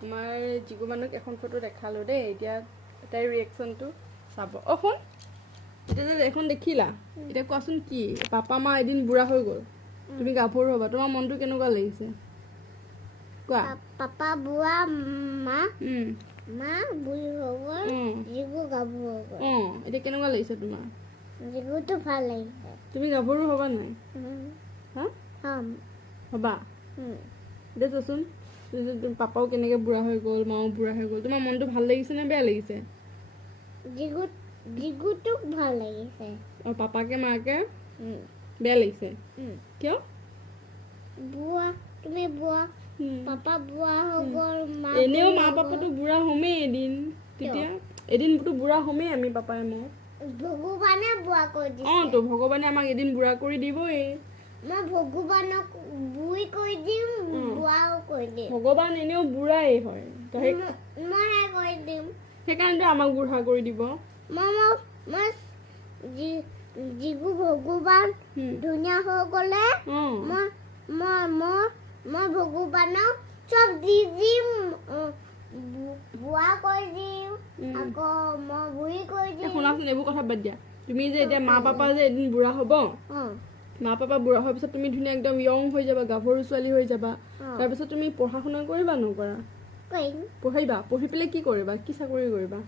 আমাৰ জিগু মানুহক এখন ফটো দেখালো দেই এতিয়া তাইৰ ৰিয়েকশ্যনটো চাব অ শুন এতিয়া যে এখন দেখিলা এতিয়া কোৱাচোন কি পাপা মা এদিন বুঢ়া হৈ গ'ল তুমি গাভৰু হ'বা তোমাৰ মনটো কেনেকুৱা লাগিছে কোৱা পাপা বুঢ়া মা বুঢ়ী হৈ গ'ল জিগু গাভৰু হৈ গ'ল এতিয়া কেনেকুৱা লাগিছে তোমাৰ জিগুটো ভাল লাগিছে তুমি গাভৰু হ'বা নাই হা হ'বা এতিয়া চোৱাচোন পাপাও কেনেকৈ বুঢ়া হৈ গ'ল মাও বুঢ়া হৈ গ'ল তোমাৰ মনটো ভাল লাগিছে নে বেয়া লাগিছে জিগুটোক ভাল লাগিছে আৰু পাপাকে মাকে বেয়া লাগিছে কিয় বুঢ়া তুমি বুঢ়া পাপা বুঢ়া হৈ গ'ল এনেও মা পাপাটো বুঢ়া হ'মেই এদিন তেতিয়া এদিনতো বুঢ়া হ'মেই আমি পাপাই মই ভগৱানে বুঢ়া কৰি দিছে তো ভগৱানে আমাক এদিন বুঢ়া কৰি দিবই মই ভগৱানক বুঢ়ী কৰি দিম বুঢ়াও কৰি দিম ভগৱান এনেও বুঢ়াই হয় মইহে কৰি দিম সেইকাৰণেতো আমাক বুঢ়া কৰি দিব জিগু ভগৱান ধুনীয়া হৈ গ'লে মই ভগৱানক চব দি দিম বুঢ়া কৰি দিম আকৌ মই বুঢ়ী কৰি দিম শুনাচোন এইবোৰ কথা বাদ দিয়া তুমি যে এতিয়া মা পাপা যে এদিন বুঢ়া হ'ব মা পাপা বুঢ়া হোৱাৰ পিছত তুমি ধুনীয়া একদম য়ং হৈ যাবা গাভৰু ছোৱালী হৈ যাবা তাৰপিছত তুমি পঢ়া শুনা কৰিবা নকৰা পঢ়িবা পঢ়ি পেলাই কি কৰিবা কি চাকৰি কৰিবা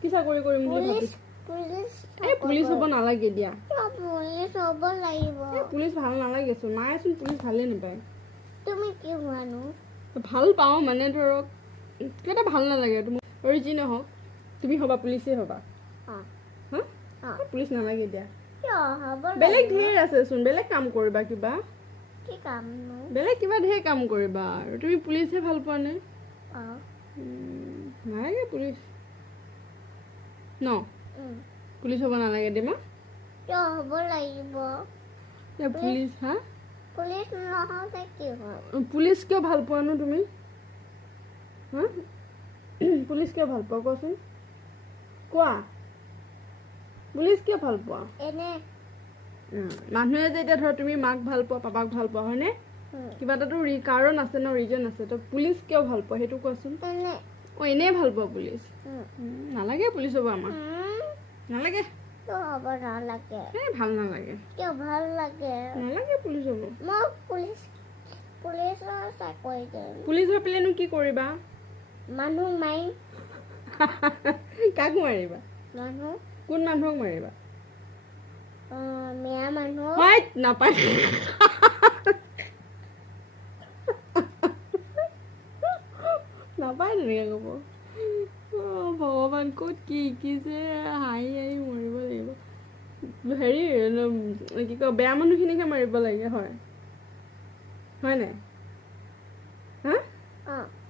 কি চাকৰি কৰিম বুলি ভাবিছা পুলিচ হ'ব নালাগে দিয়া পুলিচ হ'ব লাগিব পুলিচ ভাল নালাগেচোন মায়েচোন পুলিচ ভালেই নাপায় তুমি কি হোৱানো ভাল পাওঁ মানে ধৰক কিবা এটা ভাল নালাগে তুমি অৰিজিনেল হওক তুমি হ'বা পুলিচেই হ'বা পুলিচ নালাগে দিয়া বেলেগ ঢেৰ আছেচোন বেলেগ কাম কৰিবা কিবা বেলেগ কিবা ঢেৰ কাম কৰিবা আৰু তুমি পুলিচহে ভাল পোৱা নে নালাগে পুলিচ ন পুলিচ হ'ব নালাগে দে মা হ'ব লাগিব পুলিচ হা পুলিচ নহ'লে কি হয় পুলিচ কিয় ভাল পোৱা নো তুমি হা পুলিচ কিয় ভাল পোৱা কোৱাচোন কোৱা পুলিচ কিয় ভাল পোৱা এনে মানুহে যে এতিয়া ধৰ তুমি মাক ভাল পোৱা পাপাক ভাল পোৱা হয়নে কিবা এটাতো কাৰণ আছে ন ৰিজন আছে তো পুলিচ কিয় ভাল পোৱা সেইটো কোৱাচোন এনেই ভাল পোৱা পুলিচ নালাগে পুলিচ হ'ব আমাক নালাগে হ'ব নালাগে ভাল নালাগে কিয় ভাল লাগে নালাগে পুলিচ হ'ব মই পুলিচৰ চাকৰি কৰিম পুলিচ হৈ পেলাইনো কি কৰিবা মানুহ মাৰি কাক মাৰিবা মানুহ কোন মানুহক মাৰিবা মিয়া মানুহ নাপায় নাপায় তেনেকৈ ক'ব ভগৱান ক'ত কি শিকিছে হাঁহি হাঁহি মৰিব লাগিব হেৰি কি কয় বেয়া মানুহখিনিকহে মাৰিব লাগে হয় নাই হা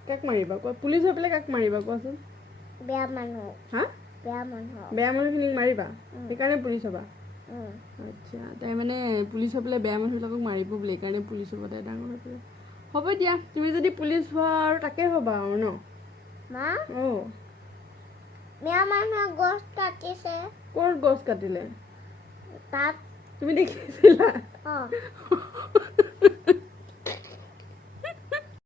কাক মাৰিবা কোৱা পুলিচ হৈ পেলাই কাক মাৰিবা কোৱাচোন বেয়া মানুহ হা বেয়া মানুহখিনিক মাৰিবা সেইকাৰণে পুলিচ হ'বা আচ্ছা তাই মানে পুলিচ হৈ পেলাই বেয়া মানুহবিলাকক মাৰিব বোলে সেইকাৰণে পুলিচ হ'ব তাই ডাঙৰ হৈ পেলাই হ'ব দিয়া তুমি যদি পুলিচ হোৱা আৰু তাকে হ'বা আৰু ন মিয়া মানুহে গছ কাটিছে ক'ত গছ কাটিলে তাত তুমি দেখিছিলা